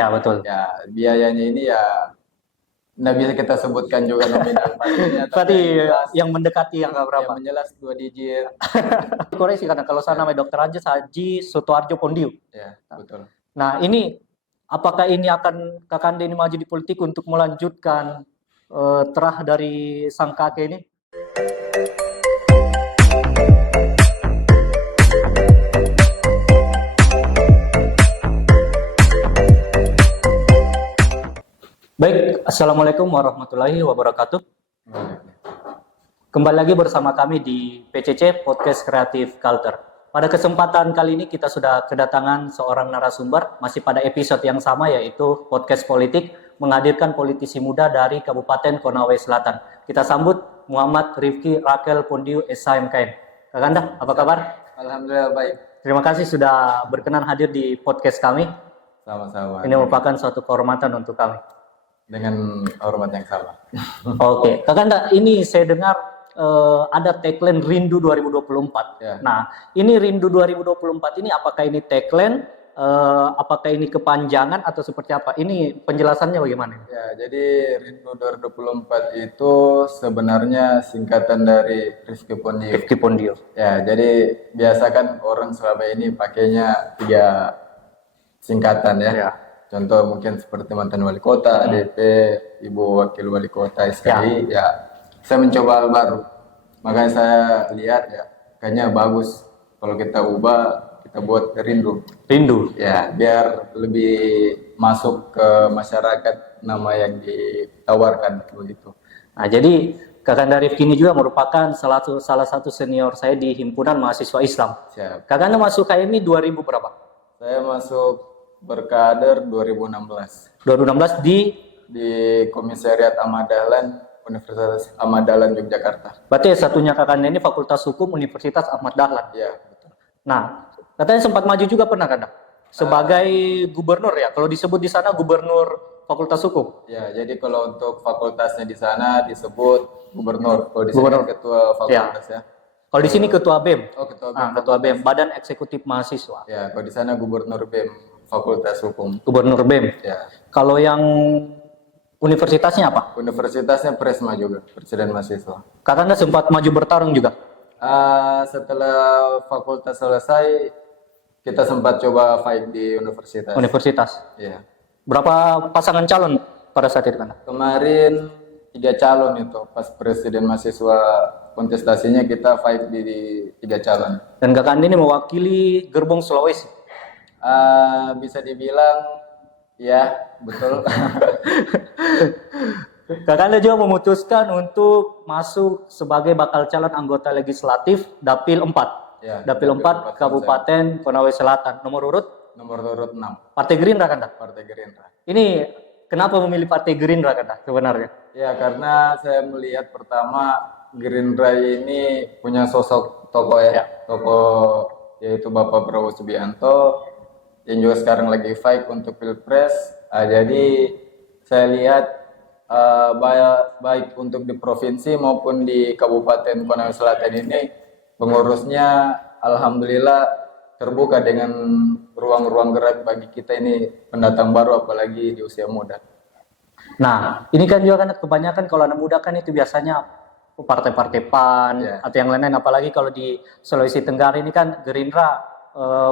Ya, betul. Ya, biayanya ini ya nggak bisa kita sebutkan juga nominal pastinya, tapi Berarti yang jelas, yang mendekati angka berapa? yang menjelas 2 digit. Koreksi karena kalau saya Ya, namanya Dokter Anjas Haji Sutoarjo Pondio. ya, betul. Nah, ini apakah ini akan Kakanda ini maju di politik untuk melanjutkan terah dari sang kakek ini? Baik, Assalamualaikum warahmatullahi wabarakatuh. Kembali lagi bersama kami di PCC Podcast Kreatif Culture. Pada kesempatan kali ini kita sudah kedatangan seorang narasumber masih pada episode yang sama yaitu podcast politik menghadirkan politisi muda dari Kabupaten Konawe Selatan. Kita sambut Muhammad Rifki Rakel Pondio SHMKM. Kakanda, apa kabar? Alhamdulillah baik. Terima kasih sudah berkenan hadir di podcast kami. Sama-sama. Ini merupakan suatu kehormatan untuk kami. Dengan hormat yang sama. Oke, Kakanda, ini saya dengar ada tagline Rindu 2024. Ya. Nah, ini Rindu 2024 ini apakah ini tagline, apakah ini kepanjangan atau seperti apa? Ini penjelasannya bagaimana? Ya, jadi Rindu 2024 itu sebenarnya singkatan dari Rifki Pondio. Rifki Pondio. Ya, jadi biasa kan orang selama ini pakainya 3 singkatan ya. Ya. Contoh mungkin seperti mantan wali kota, DP, ibu wakil wali kota SKI, ya. Saya mencoba hal baru. Makanya saya lihat ya, kayaknya bagus kalau kita ubah, kita buat Rindu. Rindu. Ya, biar lebih masuk ke masyarakat nama yang ditawarkan begitu. Nah, jadi Kakanda Rifki ini juga merupakan salah satu senior saya di Himpunan Mahasiswa Islam. Siap. Kakanda masuk KMI 2000 berapa? Saya masuk berkader 2016 2016 di Komisariat Ahmad Dahlan, Universitas Ahmad Dahlan Yogyakarta. berarti satunya Kakanda ini Fakultas Hukum Universitas Ahmad Dahlan. Ya, betul. Nah, katanya sempat maju juga pernah kan? Sebagai gubernur ya. Kalau disebut di sana gubernur Fakultas Hukum. Ya, jadi kalau untuk fakultasnya di sana disebut gubernur. Kalau di sini Gubernur. ketua fakultas ya. Kalau di sini ketua BEM. Oh, ketua Nah, BEM. ketua BEM, Badan Eksekutif Mahasiswa. Ya, kalau di sana gubernur BEM Fakultas Hukum. Gubernur BEM. Ya. Kalau yang universitasnya apa? Universitasnya Presma juga, Presiden Mahasiswa. Kakanda sempat maju bertarung juga. Setelah fakultas selesai, kita sempat coba fight di universitas. Universitas. Ya. Berapa pasangan calon pada saat itu kan? Kemarin 3 calon itu, pas Presiden Mahasiswa kontestasinya kita fight di 3 calon. Dan Kakanda ini mewakili Gerbong Sulawesi. Bisa dibilang ya betul. Kakanda juga memutuskan untuk masuk sebagai bakal calon anggota legislatif Dapil 4. Ya, Dapil 4 Kabupaten Konawe Selatan. Nomor urut nomor urut 6 Partai Gerindra kan? Partai Gerindra. Ini kenapa memilih Partai Gerindra kan sebenarnya? Ya, karena saya melihat pertama Gerindra ini punya sosok tokoh ya. Tokoh yaitu Bapak Prabowo Subianto yang juga sekarang lagi fight untuk Pilpres. Jadi saya lihat baik untuk di provinsi maupun di Kabupaten Konawe Selatan ini pengurusnya alhamdulillah terbuka dengan ruang-ruang gerak bagi kita ini pendatang baru apalagi di usia muda. Nah, ini kan juga kan kebanyakan kalau anak muda kan itu biasanya partai-partai PAN atau yang lain-lain, apalagi kalau di Sulawesi Tenggara ini kan Gerindra,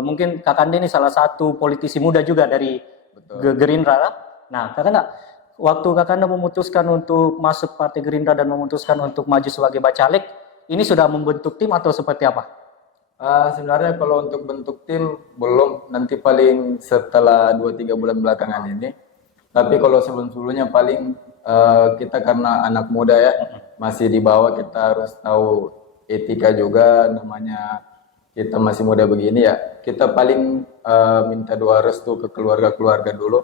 mungkin Kakanda ini salah satu politisi muda juga dari Gerindra. Nah, Kakanda waktu Kakanda memutuskan untuk masuk Partai Gerindra dan memutuskan untuk maju sebagai bacalek, ini sudah membentuk tim atau seperti apa? Sebenarnya kalau untuk bentuk tim belum, nanti paling setelah 2-3 bulan belakangan ini. Tapi kalau sebelum-sebelumnya paling kita karena anak muda ya, masih di bawah, kita harus tahu etika juga, namanya kita masih muda begini ya. Kita paling minta doa restu ke keluarga-keluarga dulu.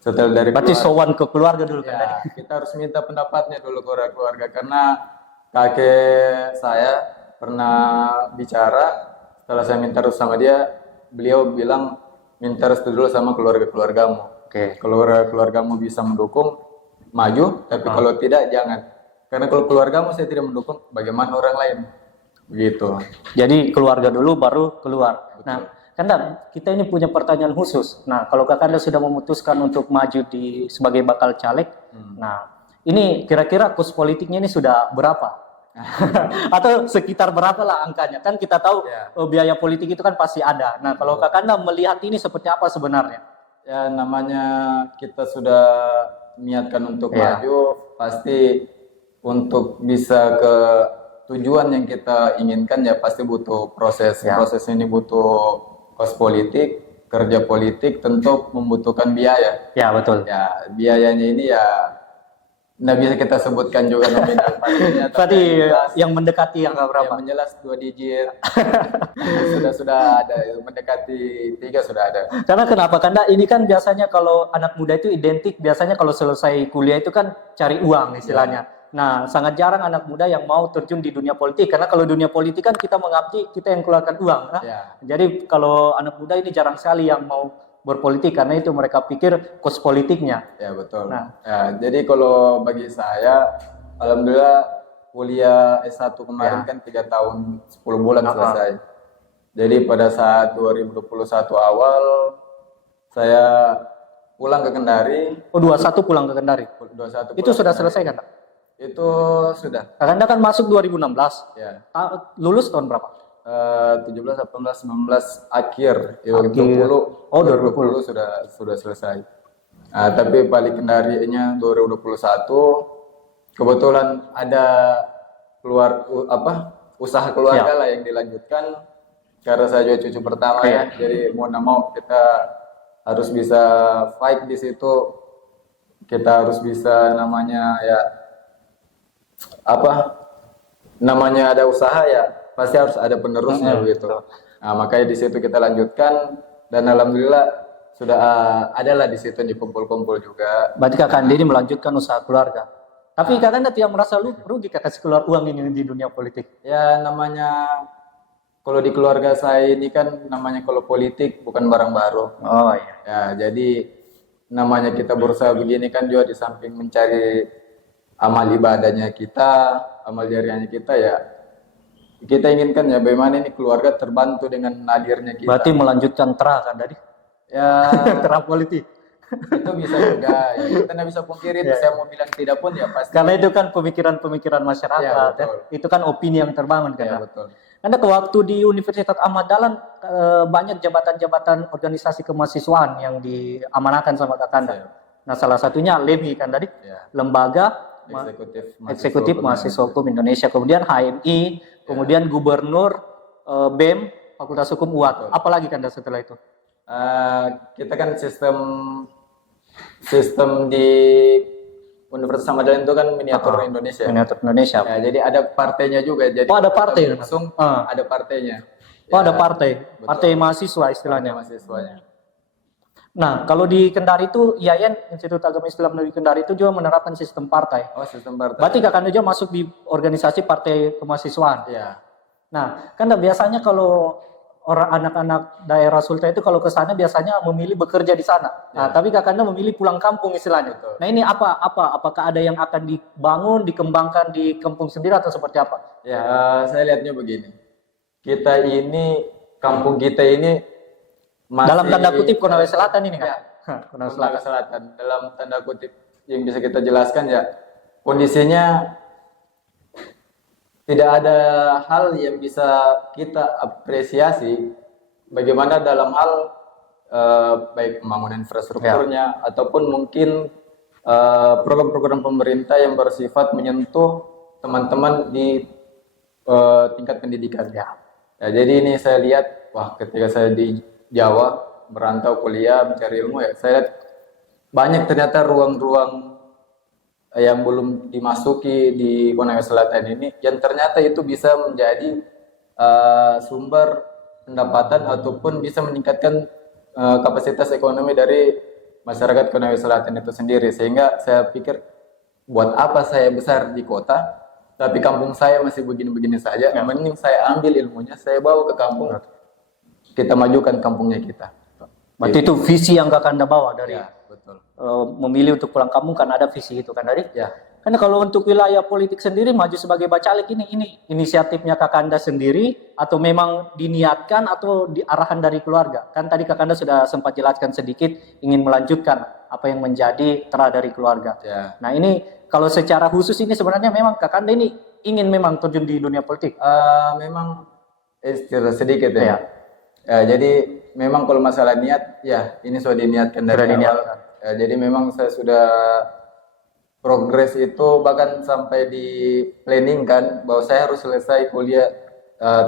Setelah dari berarti sowan ke keluarga dulu kan? Ya, kita harus minta pendapatnya dulu ke keluarga karena kakek saya pernah bicara, setelah saya minta restu sama dia, beliau bilang minta restu dulu sama keluarga-keluargamu. Kalau keluargamu bisa mendukung, maju, tapi kalau tidak jangan. Karena kalau keluargamu saya tidak mendukung, bagaimana orang lain? Begitu. Jadi keluarga dulu baru keluar. Betul. Nah, Kanda, kita ini punya pertanyaan khusus. Nah, kalau Kakanda sudah memutuskan untuk maju sebagai bakal caleg, nah ini kira-kira kos politiknya ini sudah berapa? Atau sekitar berapa lah angkanya? Kan kita tahu biaya politik itu kan pasti ada. Nah, kalau Kakanda melihat ini seperti apa sebenarnya? Ya namanya kita sudah niatkan untuk maju, pasti untuk bisa ke tujuan yang kita inginkan ya pasti butuh proses. Proses ini butuh kos politik, kerja politik, tentu membutuhkan biaya. Ya, betul. Ya, biayanya ini ya nggak bisa kita sebutkan juga nominal pastinya. Tadi yang mendekati angka berapa? Yang menjelas 2 digit. sudah ada, mendekati 3 sudah ada. Karena kenapa? Karena ini kan biasanya kalau anak muda itu identik biasanya kalau selesai kuliah itu kan cari uang istilahnya. Nah, sangat jarang anak muda yang mau terjun di dunia politik karena kalau dunia politik kan kita mengabdi, kita yang keluarkan uang. Nah? Jadi kalau anak muda ini jarang sekali yang mau berpolitik karena itu mereka pikir kos politiknya. Ya betul. Nah, ya, jadi kalau bagi saya, alhamdulillah kuliah S1 kemarin kan 3 tahun 10 bulan selesai. Jadi pada saat 2021 awal saya pulang ke Kendari. Oh, 21 pulang ke Kendari. 21. Itu sudah selesai kan? Itu sudah. Kakanda kan masuk 2016. Ya. Lulus tahun berapa? 17, 18, 19 akhir. 20. Oh, 2020 sudah selesai. Nah, tapi balik Kendarinya 2021 kebetulan ada usaha keluarga lah yang dilanjutkan karena saya juga cucu pertama ya. Jadi mau nggak mau kita harus bisa fight di situ. Kita harus bisa namanya ada usaha ya pasti harus ada penerusnya begitu. Nah, makanya di situ kita lanjutkan dan alhamdulillah sudah adalah di situ dikumpul-kumpul juga. Berarti Kakanda ini melanjutkan usaha keluarga. Tapi Kakanda tidak merasa rugi kasih keluar uang ini di dunia politik? Ya namanya kalau di keluarga saya ini kan namanya kalau politik bukan barang baru. Oh iya. Ya jadi namanya kita berusaha begini kan juga di samping mencari amal ibadahnya kita, amal jariahnya kita ya kita inginkan ya bagaimana ini keluarga terbantu dengan hadirnya kita. Berarti melanjutkan terah kan tadi? Ya terah politik. Itu bisa juga ya. Kita nggak bisa pungkirin, saya mau bilang tidak pun ya pasti. Karena itu kan pemikiran masyarakat. Itu kan opini yang terbangun kan. Ya, betul. Karena ke waktu di Universitas Ahmad Dahlan banyak jabatan-jabatan organisasi kemahasiswaan yang diamanahkan sama Kakanda. Nah, salah satunya LEMI kan tadi, Lembaga Eksekutif Mahasiswa Hukum Indonesia, kemudian HMI, kemudian Gubernur, BEM, Fakultas Hukum UAT. Apalagi kan setelah itu? Kita kan sistem di Universitas Ahmad Dahlan itu kan miniatur Indonesia. Miniatur Indonesia. Ya, jadi ada partainya juga. Jadi ada partai langsung ada partainya. Ada partai. Betul. Partai mahasiswa istilahnya. Mahasiswanya. Nah, kalau di Kendari itu IAIN, Institut Agama Islam Negeri Kendari itu juga menerapkan sistem partai. Oh, sistem partai. Berarti Kakanda juga masuk di organisasi partai kemahasiswaan. Iya. Nah, kan biasanya kalau orang anak-anak daerah Sultan itu kalau ke sana biasanya memilih bekerja di sana. Nah, tapi Kakanda memilih pulang kampung istilahnya. Betul. Nah, ini apakah ada yang akan dibangun, dikembangkan di kampung sendiri atau seperti apa? Ya, saya lihatnya begini. Kampung kita ini masih, dalam tanda kutip Konawe Selatan ini kan? Ya, Konawe Selatan. Dalam tanda kutip yang bisa kita jelaskan ya, kondisinya tidak ada hal yang bisa kita apresiasi bagaimana dalam hal baik pembangunan infrastrukturnya ataupun mungkin program-program pemerintah yang bersifat menyentuh teman-teman di tingkat pendidikan. Ya, jadi ini saya lihat, ketika saya di Jawa merantau kuliah mencari ilmu ya, saya lihat banyak ternyata ruang-ruang yang belum dimasuki di Konawe Selatan ini yang ternyata itu bisa menjadi sumber pendapatan ataupun bisa meningkatkan kapasitas ekonomi dari masyarakat Konawe Selatan itu sendiri. Sehingga saya pikir buat apa saya besar di kota tapi kampung saya masih begini-begini saja, mending saya ambil ilmunya, saya bawa ke kampung, kita majukan kampungnya kita. Berarti itu visi yang Kakanda bawa dari betul. Memilih untuk pulang kampung karena ada visi itu kan dari. Ya. Karena kalau untuk wilayah politik sendiri maju sebagai bacalek ini inisiatifnya Kakanda sendiri atau memang diniatkan atau diarahan dari keluarga? Kan tadi Kakanda sudah sempat jelaskan sedikit ingin melanjutkan apa yang menjadi terah dari keluarga. Ya. Nah ini kalau secara khusus ini sebenarnya memang Kakanda ini ingin memang terjun di dunia politik. Memang sedikit ya. Ya. Jadi memang kalau masalah niat ya ini sudah diniatkan dari Sudah awal. diniatkan. Jadi memang saya sudah progres itu bahkan sampai di planning kan bahwa saya harus selesai kuliah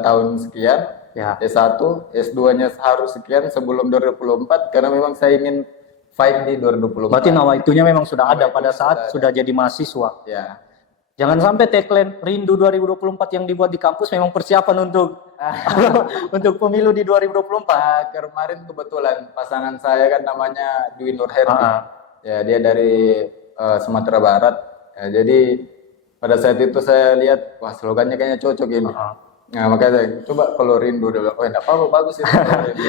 tahun sekian, Ya. S1, S2-nya harus sekian sebelum 2024 karena memang saya ingin fight di 2024. Berarti nawaitunya memang sudah ada Nawaitu pada saat sudah sudah jadi mahasiswa. Ya. Jangan sampai tagline Rindu 2024 yang dibuat di kampus memang persiapan untuk untuk pemilu di 2024. Kemarin kebetulan pasangan saya kan namanya Dwi Nur Herdi. Ya, dia dari Sumatera Barat. Ya, jadi pada saat itu saya lihat, wah slogannya kayaknya cocok ini. Nah, makanya saya coba kalau rindu, dia bilang, oh enggak apa-apa, bagus itu.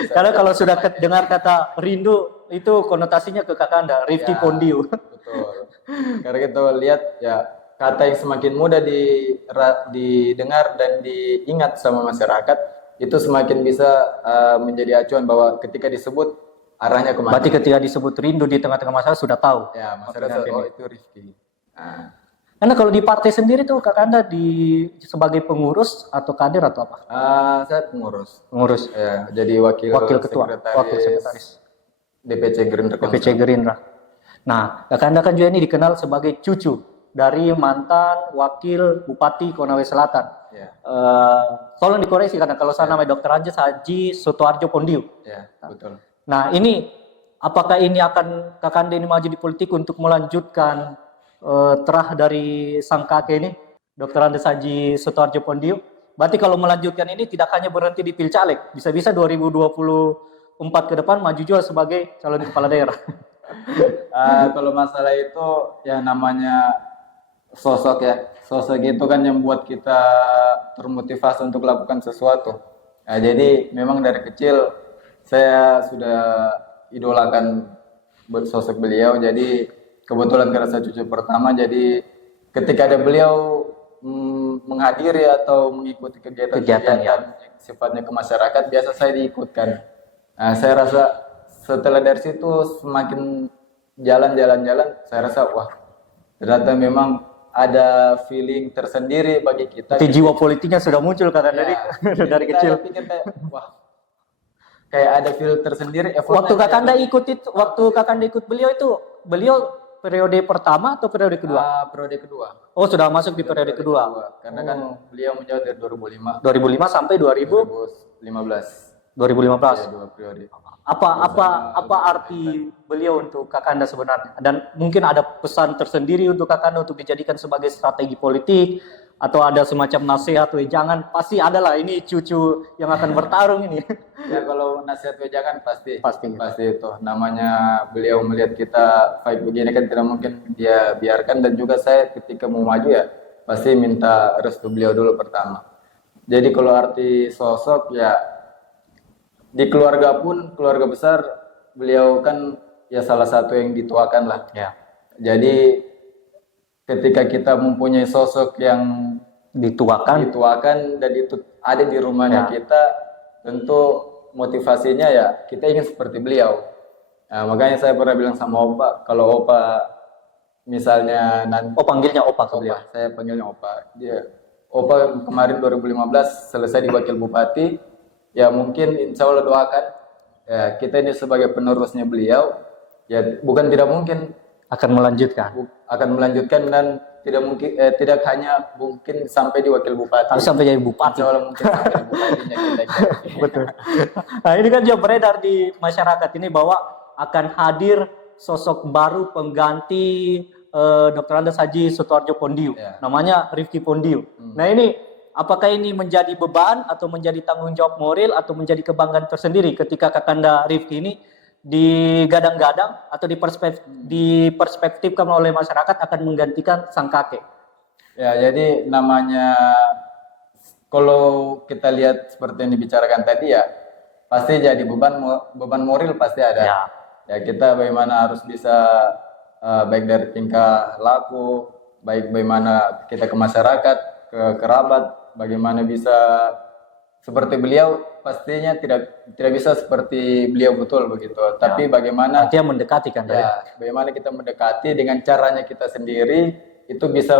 Karena kalau sudah dengar kata rindu, itu konotasinya ke Kakanda, Rifki Ya, Pondiu. Betul. Karena kita lihat ya kata yang semakin mudah didengar dan diingat sama masyarakat, itu semakin bisa menjadi acuan bahwa ketika disebut arahnya kemana. Berarti ketika disebut rindu di tengah-tengah masyarakat sudah tahu. Ya, masyarakat oh itu Rifki. Nah. Karena kalau di partai sendiri tuh Kakanda sebagai pengurus atau kader atau apa? Saya pengurus. Pengurus. Ya, jadi wakil ketua, wakil sekretaris DPC Gerindra. DPC Gerindra. Nah, Kakanda kan juga ini dikenal sebagai cucu dari mantan wakil Bupati Konawe Selatan. Ya. Tolong dikoreksi karena kalau saya namanya Dr. Anjas Haji Sutoarjo Pondiu. Ya, betul. Nah, ini apakah ini akan Kakanda ini maju di politik untuk melanjutkan terah dari sang kakek ini, Dr. Anjas Haji Sutoarjo Pondiu? Berarti kalau melanjutkan ini tidak hanya berhenti di Pilcaleg, bisa-bisa 2024 ke depan maju juga sebagai calon kepala daerah. Kalau masalah itu ya namanya sosok ya. Sosok itu kan yang buat kita termotivasi untuk melakukan sesuatu. Nah, jadi memang dari kecil saya sudah idolakan sosok beliau. Jadi kebetulan karena saya cucu pertama, jadi ketika ada beliau menghadiri atau mengikuti kegiatan-kegiatan yang sifatnya ke masyarakat, biasa saya diikutkan. Nah, saya rasa setelah dari situ semakin jalan-jalan, saya rasa wah ternyata memang ada feeling tersendiri bagi kita. Jadi jiwa politiknya sudah muncul karena dari kecil. Kayak, wah, kayak ada feel tersendiri. Waktu Kakanda ikut beliau itu, beliau periode pertama atau periode kedua? Periode kedua. Oh, sudah masuk di periode kedua. Karena kan beliau menjabat dari 2005. 2005 sampai 2015. 2015. Ya, 2 periode. Apa arti beliau untuk Kakanda sebenarnya? Dan mungkin ada pesan tersendiri untuk Kakanda untuk dijadikan sebagai strategi politik atau ada semacam nasihat wejangan? Pasti ada lah, ini cucu yang akan bertarung ini. Ya kalau nasihat wejangan pasti itu. Namanya beliau melihat kita fight begini kan tidak mungkin dia biarkan, dan juga saya ketika mau maju ya pasti minta restu beliau dulu pertama. Jadi kalau arti sosok ya di keluarga pun, keluarga besar, beliau kan ya salah satu yang dituakan lah. Ya. Jadi ketika kita mempunyai sosok yang dituakan dan itu ada di rumahnya kita, tentu motivasinya ya kita ingin seperti beliau. Nah, makanya saya pernah bilang sama Opa, kalau Opa misalnya nanti... Oh, panggilnya Opa ke beliau? Saya panggilnya Opa. Opa kemarin 2015 selesai di Wakil Bupati, ya mungkin insya Allah doakan ya, kita ini sebagai penerusnya beliau, ya bukan tidak mungkin akan melanjutkan dan tidak hanya mungkin sampai di Wakil Bupati, tapi sampai jadi bupati. Insya Allah mungkin sampai di bupatinya kita. Betul. Nah, ini kan juga beredar di masyarakat ini bahwa akan hadir sosok baru pengganti Dr. Anjas Haji Sutoarjo Pondiu, namanya Rifki Pondiu. Nah, ini apakah ini menjadi beban atau menjadi tanggung jawab moral atau menjadi kebanggaan tersendiri ketika Kakanda Rifki ini digadang-gadang atau diperspektifkan oleh masyarakat akan menggantikan sang kakek? Ya, jadi namanya kalau kita lihat seperti yang dibicarakan tadi ya, pasti jadi beban moral pasti ada. Ya. Ya kita bagaimana harus bisa baik dari tingkah laku, baik bagaimana kita ke masyarakat, ke kerabat, bagaimana bisa seperti beliau, pastinya tidak bisa seperti beliau betul begitu. Tapi bagaimana Artinya mendekati kan tadi. ya, bagaimana kita mendekati dengan caranya kita sendiri, itu bisa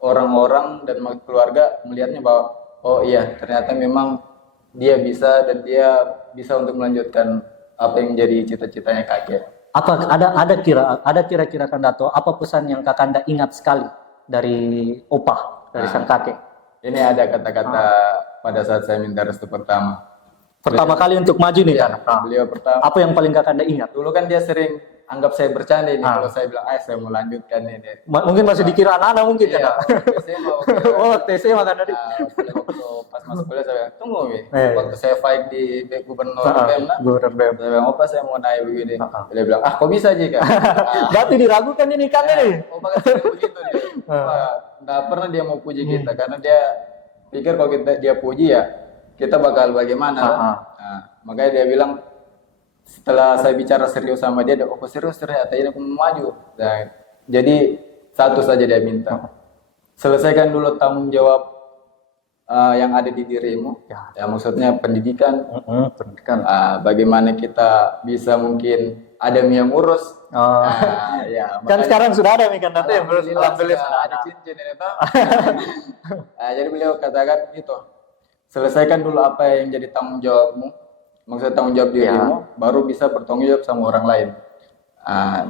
orang-orang dan keluarga melihatnya bahwa oh iya ternyata memang dia bisa dan dia bisa untuk melanjutkan apa yang menjadi cita-citanya kakek. Apa ada kira-kira Kandato apa pesan yang Kakanda ingat sekali dari opah dari sang kakek? Ini ada kata-kata pada saat saya minta restu pertama. Pertama kali untuk maju nih kan. Beliau pertama. Apa yang paling Kakanda ingat? Dulu kan dia sering anggap saya bercanda ini kalau saya bilang, saya mau lanjutkan ini. Mungkin masih dikira anak-anak mungkin Iya, kan. Oh, TC makan tadi. Waktu pas masuk kuliah saya bilang, tunggu Mi. Waktu saya fight di gubernur Pemda, Gubernur. saya bilang, opa saya mau naik begini. Dia bilang, kok bisa aja kan? Berarti diragukan ini kan ini. Opa kan sering begitu dia. Nggak pernah dia mau puji kita karena dia pikir kalau dia puji ya kita bakal bagaimana. Makanya dia bilang setelah saya bicara serius sama dia, oh serius ternyata ini aku mau maju. Nah, jadi satu saja dia minta, selesaikan dulu tanggung jawab yang ada di dirimu. Ya maksudnya pendidikan. Pendidikan. Bagaimana kita bisa mungkin ada yang ngurus. Ya, kan sekarang sudah ada kan nanti yang belum alhamdulillah sudah ada cincin itu. Jadi beliau katakan gitu, selesaikan dulu apa yang jadi tanggung jawabmu, maksudnya tanggung jawab dirimu, baru bisa bertanggung jawab sama orang lain.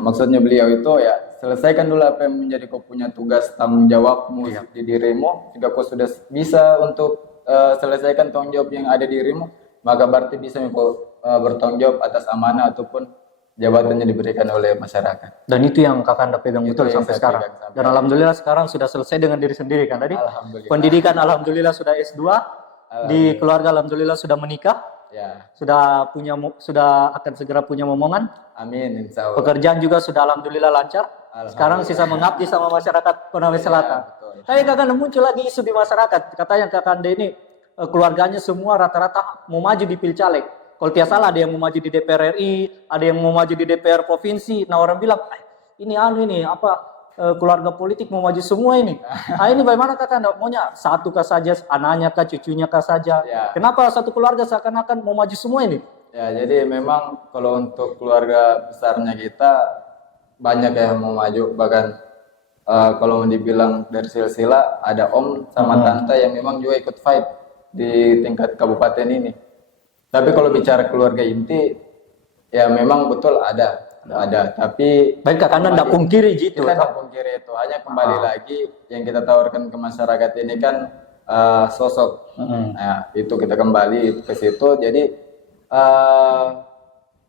Maksudnya beliau itu ya selesaikan dulu apa yang menjadi kau punya tugas tanggung jawabmu di dirimu. Jika kau sudah bisa untuk selesaikan tanggung jawab yang ada di dirimu, maka berarti bisa kau bertanggung jawab atas amanah ataupun jabatannya diberikan oleh masyarakat. Dan itu yang Kakanda pegang betul sampai sekarang. Dan alhamdulillah sekarang sudah selesai dengan diri sendiri kan tadi. Pendidikan alhamdulillah sudah S2, di keluarga alhamdulillah sudah menikah. Ya. Sudah akan segera punya momongan. Amin, insya Allah. Pekerjaan juga sudah alhamdulillah lancar. Sekarang sisa mengabdi sama masyarakat Konawe Selatan. Tapi Kakanda muncul lagi isu di masyarakat. Katanya Kakanda ini keluarganya semua rata-rata mau maju di Pilcaleg. Kalau tidak salah ada yang mau maju di DPR RI, ada yang mau maju di DPR provinsi. Nah orang bilang, ini keluarga politik mau maju semua ini. Ini bagaimana Kakanda? Maunya satu kah saja, anaknya kah, cucunya kah saja? Ya. Kenapa satu keluarga seakan-akan mau maju semua ini? Ya jadi memang kalau untuk keluarga besarnya kita banyak yang mau maju. Bahkan kalau mau dibilang dari silsilah ada om sama tante yang memang juga ikut fight di tingkat kabupaten ini. Tapi kalau bicara keluarga inti, ya memang betul ada. Tapi baik Kakanda tidak pungkiri gitu. Kita tidak pungkiri itu. Hanya kembali lagi yang kita tawarkan ke masyarakat ini kan sosok. Nah, itu kita kembali ke situ. Jadi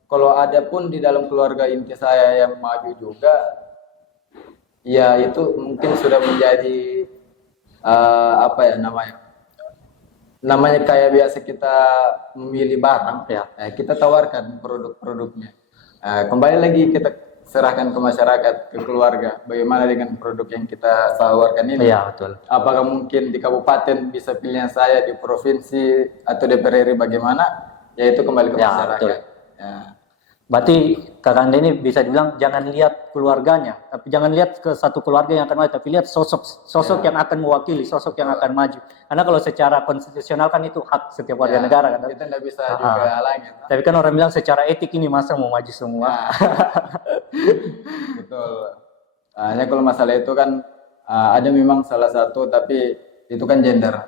kalau ada pun di dalam keluarga inti saya yang maju juga, ya itu mungkin sudah menjadi namanya kayak biasa kita memilih barang, kita tawarkan produk-produknya. Kembali lagi kita serahkan ke masyarakat, ke keluarga, bagaimana dengan produk yang kita tawarkan ini. Iya, betul. Apakah mungkin di kabupaten bisa pilihan saya, di provinsi atau DPR RI bagaimana? Ya itu kembali ke masyarakat. Ya. Berarti Kakanda ini bisa dibilang jangan lihat keluarganya, tapi jangan lihat ke satu keluarga yang akan maju, tapi lihat sosok yang akan mewakili, sosok yang akan maju. Karena kalau secara konstitusional kan itu hak setiap warga negara kan. Kita tidak bisa juga halangi. Tapi kan orang bilang secara etik ini masa mau maju semua. Betul. Hanya kalau masalah itu kan ada memang salah satu, tapi itu kan gender.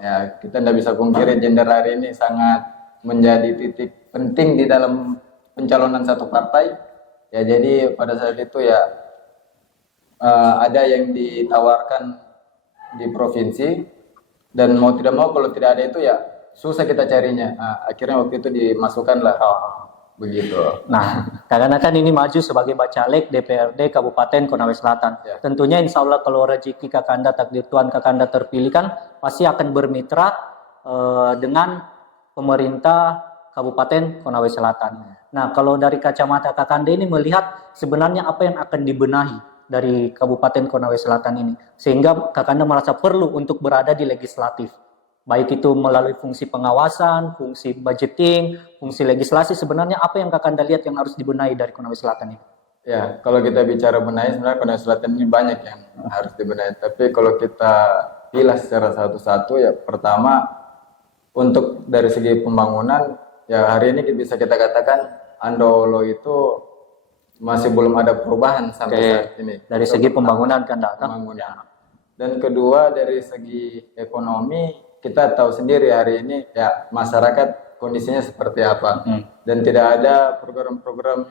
Ya kita tidak bisa pungkiri gender hari ini sangat menjadi titik penting di dalam pencalonan satu partai. Ya jadi pada saat itu ya ada yang ditawarkan di provinsi dan mau tidak mau kalau tidak ada itu ya susah kita carinya. Akhirnya waktu itu dimasukkanlah begitu. Nah, karena kan ini maju sebagai Bacalek DPRD Kabupaten Konawe Selatan. Ya. Tentunya insya Allah kalau rezeki Kakanda takdir Tuhan Kakanda terpilih kan pasti akan bermitra dengan pemerintah Kabupaten Konawe Selatan. Nah, kalau dari kacamata Kakanda ini melihat sebenarnya apa yang akan dibenahi dari Kabupaten Konawe Selatan ini, sehingga Kakanda merasa perlu untuk berada di legislatif. Baik itu melalui fungsi pengawasan, fungsi budgeting, fungsi legislasi, sebenarnya apa yang Kakanda lihat yang harus dibenahi dari Konawe Selatan ini? Ya, kalau kita bicara benahi, sebenarnya Konawe Selatan ini banyak yang harus dibenahi. Tapi kalau kita pilah secara satu-satu, ya pertama untuk dari segi pembangunan, ya hari ini bisa kita katakan Andolo itu masih belum ada perubahan sampai saat ini. Dari segi pembangunan kan datang. Pembangunan. Dan kedua dari segi ekonomi, kita tahu sendiri hari ini ya masyarakat kondisinya seperti apa. Dan tidak ada program-program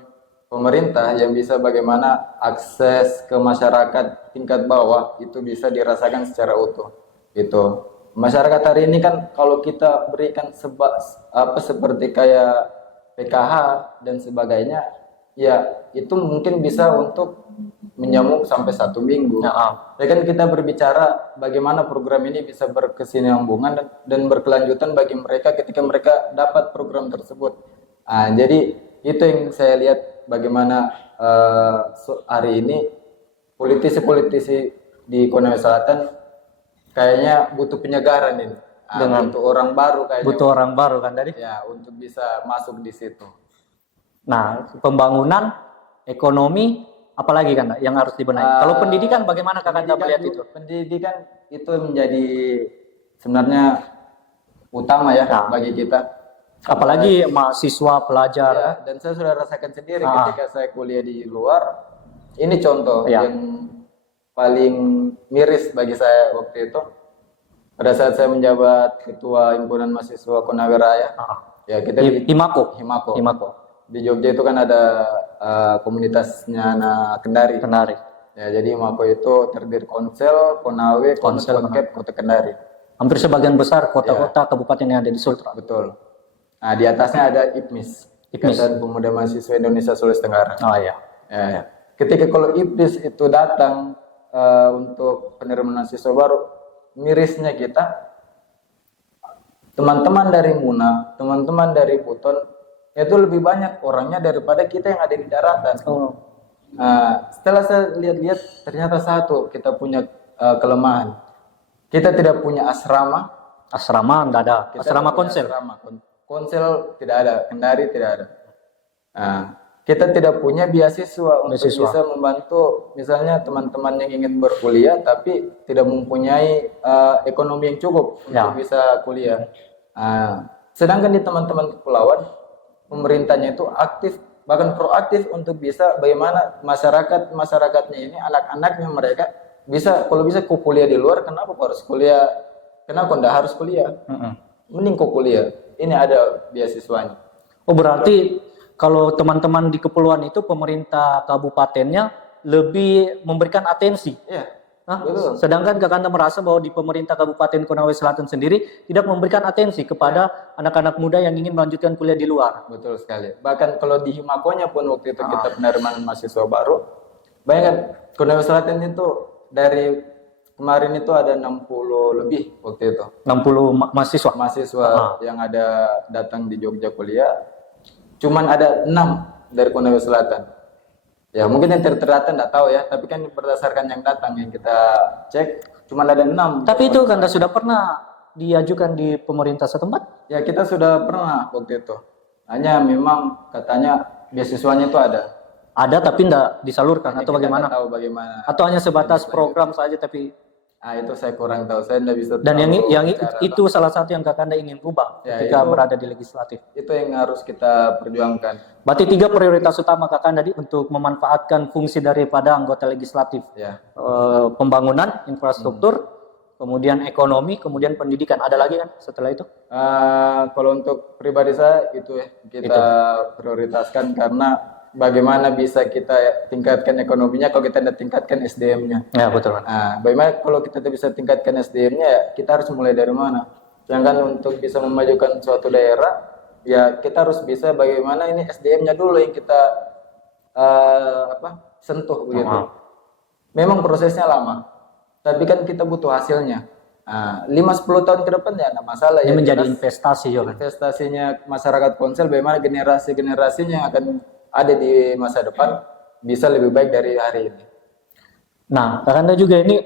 pemerintah yang bisa bagaimana akses ke masyarakat tingkat bawah itu bisa dirasakan secara utuh. Itu masyarakat hari ini kan kalau kita berikan seperti kayak PKH dan sebagainya, ya itu mungkin bisa untuk menyambung sampai 1 minggu. Ya kan kita berbicara bagaimana program ini bisa berkesinambungan dan berkelanjutan bagi mereka ketika mereka dapat program tersebut. Jadi itu yang saya lihat bagaimana hari ini politisi-politisi di Konawe Selatan kayaknya butuh penyegaran ini. Butuh orang baru kayaknya. Butuh orang baru kan tadi? Ya, untuk bisa masuk di situ. Nah, pembangunan, ekonomi, apalagi kan yang harus dibenahi? Kalau pendidikan bagaimana Kakanda melihat itu? Pendidikan itu menjadi sebenarnya utama ya bagi kita. Apalagi mahasiswa, pelajar. Ya, dan saya sudah rasakan sendiri ketika saya kuliah di luar. Ini contoh yang paling miris bagi saya waktu itu. Pada saat saya menjabat ketua himpunan mahasiswa Konawe Raya. Ya, kita di Himako. Di Jogja itu kan ada komunitasnya anak Kendari. Ya, jadi Himako itu terdiri Konsel, Konawe, Konkep, Kota Kendari. Hampir sebagian besar kota-kota kabupaten yang ada di Sultra. Betul. Nah, di atasnya ada IPMIS, Ikatan Pemuda Mahasiswa Indonesia Sulawesi Tenggara. Ya. Ketika kalau IPMIS itu datang untuk penerimaan mahasiswa baru, mirisnya kita, teman-teman dari Muna, teman-teman dari Buton, itu lebih banyak orangnya daripada kita yang ada di daratan. Setelah saya lihat-lihat, ternyata satu kita punya kelemahan. Kita tidak punya asrama. Asrama tidak ada. Asrama Konsel. Konsel tidak ada, Kendari tidak ada. Kita tidak punya beasiswa untuk bisa membantu misalnya teman-teman yang ingin berkuliah tapi tidak mempunyai ekonomi yang cukup untuk bisa kuliah. Sedangkan di teman-teman kepulauan, pemerintahnya itu aktif, bahkan proaktif untuk bisa bagaimana masyarakatnya ini, anak-anaknya mereka bisa, kalau bisa kuliah di luar, kenapa harus kuliah? Kenapa tidak harus kuliah? Mending kuliah. Ini ada beasiswanya. Oh, berarti kalau teman-teman di kepulauan itu pemerintah kabupatennya lebih memberikan atensi. Iya. Betul. Sedangkan Kakanda merasa bahwa di pemerintah Kabupaten Konawe Selatan sendiri tidak memberikan atensi kepada anak-anak muda yang ingin melanjutkan kuliah di luar. Betul sekali. Bahkan kalau di Himakonya pun waktu itu kita penerimaan mahasiswa baru, bayangkan Konawe Selatan itu dari kemarin itu ada 60 lebih waktu itu. 60 mahasiswa? Mahasiswa yang ada datang di Jogja kuliah, cuman ada 6 dari Konawe Selatan. Ya mungkin yang terdata tidak tahu ya, tapi kan berdasarkan yang datang yang kita cek, cuman ada 6. Tapi itu kan sudah pernah diajukan di pemerintah setempat? Ya kita sudah pernah waktu itu. Hanya memang katanya beasiswanya itu ada. Ada tapi tidak disalurkan atau bagaimana? Tahu bagaimana? Atau hanya sebatas program saja tapi itu saya kurang tahu, saya tidak bisa. Dan yang itu salah satu yang Kakanda ingin rubah ketika berada di legislatif. Itu yang harus kita perjuangkan. Berarti 3 prioritas utama Kakanda untuk memanfaatkan fungsi daripada anggota legislatif. Pembangunan, infrastruktur, kemudian ekonomi, kemudian pendidikan. Ada lagi kan setelah itu? Kalau untuk pribadi saya itu kita prioritaskan karena bagaimana bisa kita tingkatkan ekonominya kalau kita tidak tingkatkan SDM-nya. Ya, betul. Bagaimana kalau kita bisa tingkatkan SDM-nya, ya kita harus mulai dari mana? Sedangkan untuk bisa memajukan suatu daerah, ya kita harus bisa bagaimana ini SDM-nya dulu yang kita sentuh begitu. Memang prosesnya lama, tapi kan kita butuh hasilnya. 5-10 tahun ke depan ya tidak masalah. Ini menjadi investasi juga. Investasinya masyarakat Konsel, bagaimana generasi-generasinya yang akan ada di masa depan bisa lebih baik dari hari ini. Nah, karena juga ini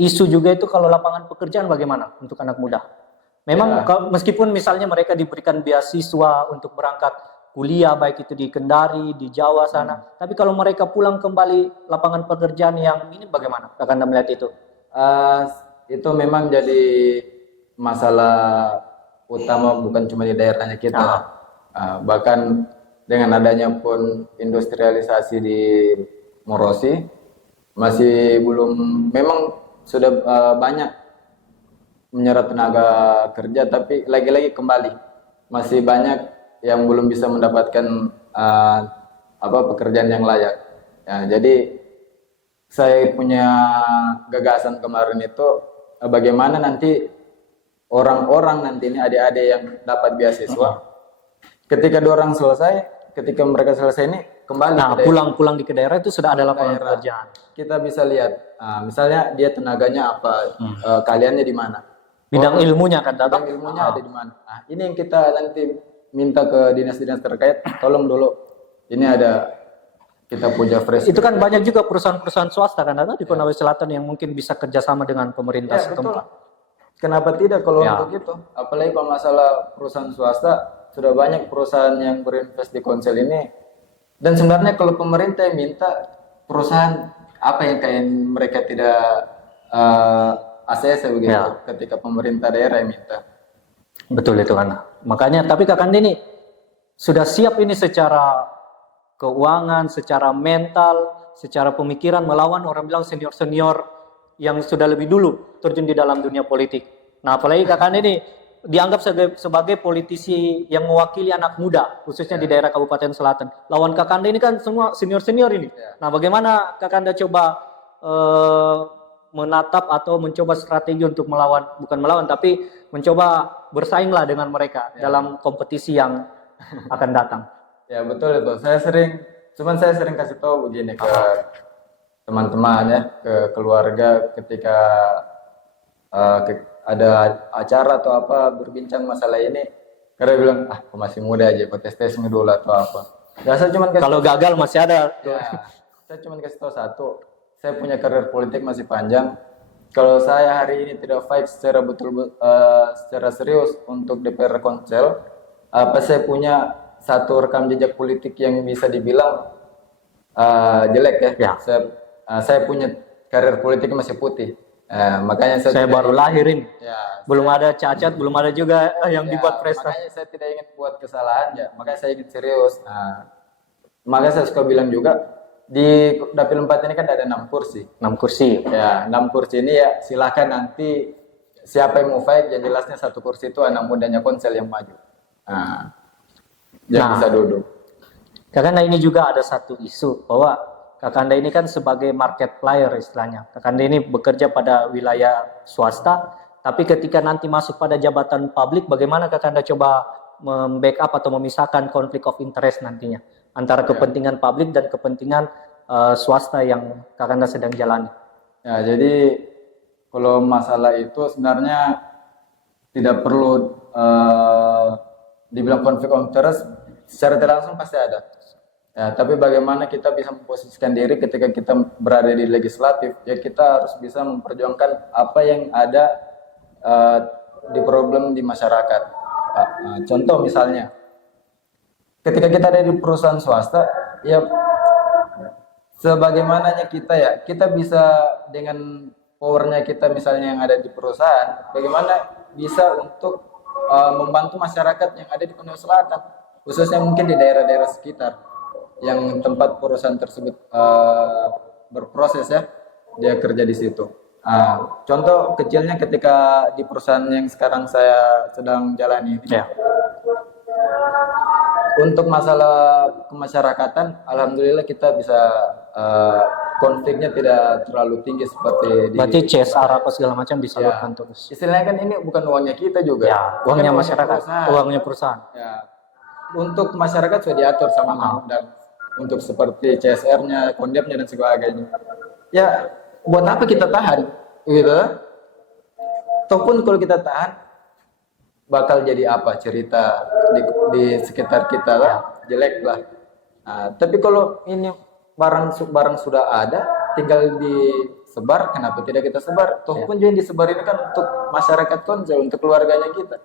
isu juga itu kalau lapangan pekerjaan bagaimana untuk anak muda? Memang meskipun misalnya mereka diberikan beasiswa untuk berangkat kuliah baik itu di Kendari, di Jawa sana, tapi kalau mereka pulang kembali lapangan pekerjaan yang ini bagaimana? Kakanda melihat itu? Itu memang jadi masalah utama bukan cuma di daerahnya kita. Bahkan dengan adanya pun industrialisasi di Morosi masih belum, memang sudah banyak menyerap tenaga kerja, tapi lagi-lagi kembali masih banyak yang belum bisa mendapatkan pekerjaan yang layak. Ya, jadi saya punya gagasan kemarin itu bagaimana nanti orang-orang nanti ini adik-adik yang dapat beasiswa, ketika mereka selesai ini kembali pulang di ke daerah itu sudah ada lapangan pekerjaan. Kita bisa lihat, misalnya dia tenaganya apa, kaliannya di mana, bidang ilmunya kan datang, bidang ilmunya ada di mana. Ini yang kita nanti minta ke dinas-dinas terkait, tolong dulu ini ada kita punya fresh. Itu kan banyak juga perusahaan-perusahaan swasta kan ada di Konawe Selatan yang mungkin bisa kerjasama dengan pemerintah setempat. Kenapa tidak kalau untuk itu? Apalagi kalau masalah perusahaan swasta, sudah banyak perusahaan yang berinvest di Konsel ini. Dan sebenarnya kalau pemerintah yang minta, perusahaan apa yang kayak mereka tidak ACC begitu, ketika pemerintah daerah yang minta. Betul itu kan. Makanya tapi Kakanda ini sudah siap ini secara keuangan, secara mental, secara pemikiran melawan orang bilang senior-senior yang sudah lebih dulu terjun di dalam dunia politik. Nah, apalagi Kakanda ini dianggap sebagai politisi yang mewakili anak muda, khususnya di daerah Kabupaten Selatan. Lawan Kakanda ini kan semua senior-senior ini. Nah, bagaimana Kakanda coba menatap atau mencoba strategi untuk bukan melawan, tapi mencoba bersainglah dengan mereka dalam kompetisi yang akan datang. Ya betul itu. Saya sering kasih tahu begini ke teman-teman ya, ke keluarga ketika ada acara atau apa berbincang masalah ini, karena bilang aku masih muda aja, ikut tes dulu atau apa. Ya, saya cuma kalau gagal masih ada. Ya, saya cuma kasih tahu satu, saya punya karir politik masih panjang. Kalau saya hari ini tidak fight secara secara serius untuk DPR Konsel, saya punya satu rekam jejak politik yang bisa dibilang jelek ya. Saya punya karir politik masih putih. Makanya saya baru lahir ini. Belum ada cacat, belum ada juga yang dibuat prestasi. Makanya saya tidak ingin buat kesalahan ya. Makanya saya ingin serius. Makanya saya suka bilang juga di Dapil 4 ini kan ada 6 kursi. 6 kursi. Ya, 6 kursi ini ya silakan nanti siapa yang mau fight, yang jelasnya satu kursi itu anak mudanya Konsel yang maju. Bisa duduk. Kakanda ini juga ada satu isu bahwa Kakanda ini kan sebagai market player istilahnya. Kakanda ini bekerja pada wilayah swasta, tapi ketika nanti masuk pada jabatan publik, bagaimana Kakanda coba membackup atau memisahkan konflik of interest nantinya antara kepentingan publik dan kepentingan swasta yang Kakanda sedang jalani? Ya, jadi kalau masalah itu sebenarnya tidak perlu dibilang konflik of interest, secara tidak langsung pasti ada. Ya, tapi bagaimana kita bisa memposisikan diri ketika kita berada di legislatif, ya kita harus bisa memperjuangkan apa yang ada di problem di masyarakat. Contoh misalnya, ketika kita ada di perusahaan swasta, ya sebagaimananya kita bisa dengan powernya kita misalnya yang ada di perusahaan, bagaimana bisa untuk membantu masyarakat yang ada di Konawe Selatan, khususnya mungkin di daerah-daerah sekitar yang tempat perusahaan tersebut berproses ya, dia kerja di situ. Contoh kecilnya ketika di perusahaan yang sekarang saya sedang jalani ini, untuk masalah kemasyarakatan, alhamdulillah kita bisa konfliknya tidak terlalu tinggi seperti berarti CSR apa segala macam disalurkan terus. Istilahnya kan ini bukan uangnya kita juga. Ya, uangnya masyarakat, uangnya perusahaan. Ya. Untuk masyarakat sudah diatur sama undang-undang. Untuk seperti CSR-nya, kondepnya dan sebagainya. Ya, buat apa kita tahan? Gitu. Ataupun kalau kita tahan, bakal jadi apa cerita di sekitar kita lah, jelek lah. Tapi kalau ini barang sudah ada, tinggal disebar, kenapa tidak kita sebar? Toh pun juga yang disebar ini kan untuk masyarakat Konco, untuk keluarganya kita.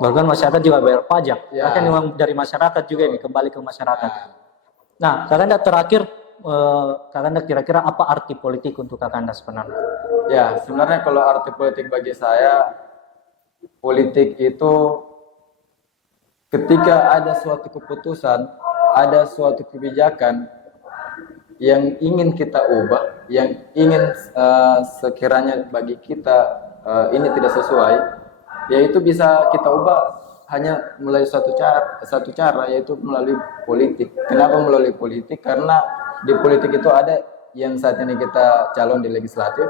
Bahkan masyarakat juga bayar pajak. Ya. Kan uang dari masyarakat juga ini kembali ke masyarakat. Nah, Kakanda terakhir, Kakanda kira-kira apa arti politik untuk Kakanda sebenarnya? Ya, sebenarnya kalau arti politik bagi saya, politik itu ketika ada suatu keputusan, ada suatu kebijakan yang ingin kita ubah, yang ingin sekiranya bagi kita ini tidak sesuai, yaitu bisa kita ubah hanya melalui satu cara yaitu melalui politik. Kenapa melalui politik? Karena di politik itu ada yang saat ini kita calon di legislatif.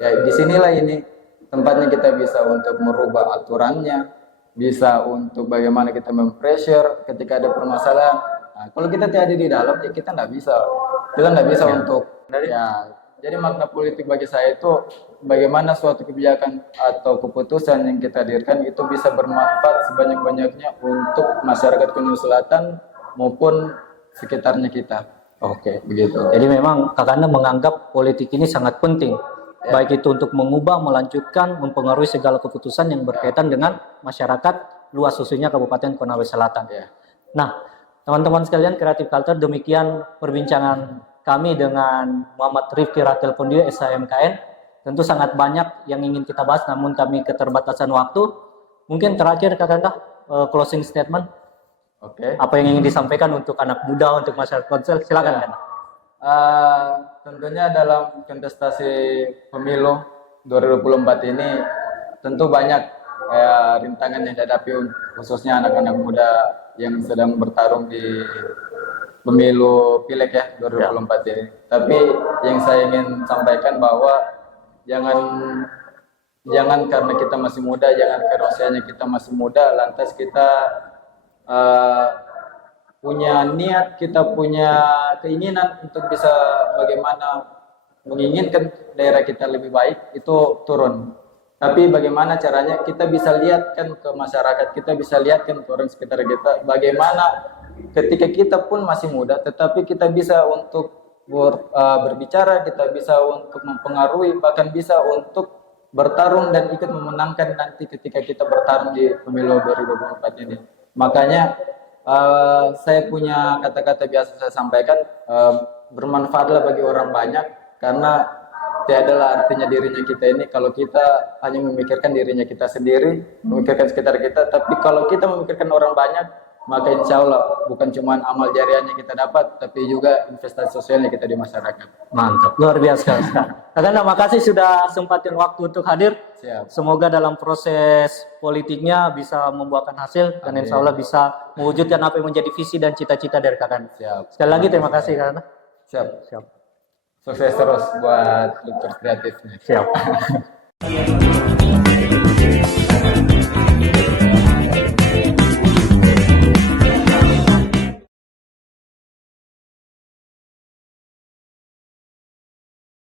Ya, disinilah ini tempatnya kita bisa untuk merubah aturannya, bisa untuk bagaimana kita mempressure ketika ada permasalahan. Nah, kalau kita tidak ada di dalam, ya kita nggak bisa untuk ya. Jadi makna politik bagi saya itu bagaimana suatu kebijakan atau keputusan yang kita hadirkan itu bisa bermanfaat sebanyak-banyaknya untuk masyarakat Konyo Selatan maupun sekitarnya kita. Oke. Begitu. Jadi memang Kakanda menganggap politik ini sangat penting. Baik itu untuk mengubah, melanjutkan, mempengaruhi segala keputusan yang berkaitan dengan masyarakat luas khususnya Kabupaten Konawe Selatan. Ya. Nah, teman-teman sekalian, Creative Culture, demikian perbincangan kami dengan Muhammad Rifki Rakel Pondio, SHMKN. Tentu sangat banyak yang ingin kita bahas, namun kami keterbatasan waktu. Mungkin terakhir Kakanda, closing statement. Oke. Apa yang ingin disampaikan untuk anak muda, untuk masyarakat Konsel? Silakan, Kakanda. Tentunya dalam kontestasi pemilu 2024 ini tentu banyak rintangan yang dihadapi khususnya anak-anak muda yang sedang bertarung di pemilu pileg ya 2024 ini. Tapi yang saya ingin sampaikan bahwa jangan karena kita masih muda, jangan karena usianya kita masih muda, lantas kita punya niat, kita punya keinginan untuk bisa bagaimana menginginkan daerah kita lebih baik, itu turun. Tapi bagaimana caranya kita bisa lihatkan ke masyarakat, kita bisa lihatkan ke orang sekitar kita, bagaimana ketika kita pun masih muda, tetapi kita bisa untuk berbicara, kita bisa untuk mempengaruhi, bahkan bisa untuk bertarung dan ikut memenangkan nanti ketika kita bertarung di pemilu 2024 ini. Makanya saya punya kata-kata biasa saya sampaikan, bermanfaatlah bagi orang banyak, karena tiadalah artinya dirinya kita ini kalau kita hanya memikirkan dirinya kita sendiri, memikirkan sekitar kita. Tapi kalau kita memikirkan orang banyak, maka insya Allah bukan cuma amal jariahnya kita dapat, tapi juga investasi sosialnya kita di masyarakat. Mantap, luar biasa. Kakanda, makasih sudah sempatin waktu untuk hadir. Siap. Semoga dalam proses politiknya bisa membuahkan hasil dan insya Allah bisa mewujudkan apa yang menjadi visi dan cita-cita dari Kakanda. Siap. Sekali lagi terima kasih Kakanda. Siap. Siap. Sukses terus buat Luther Kreatif. Siap.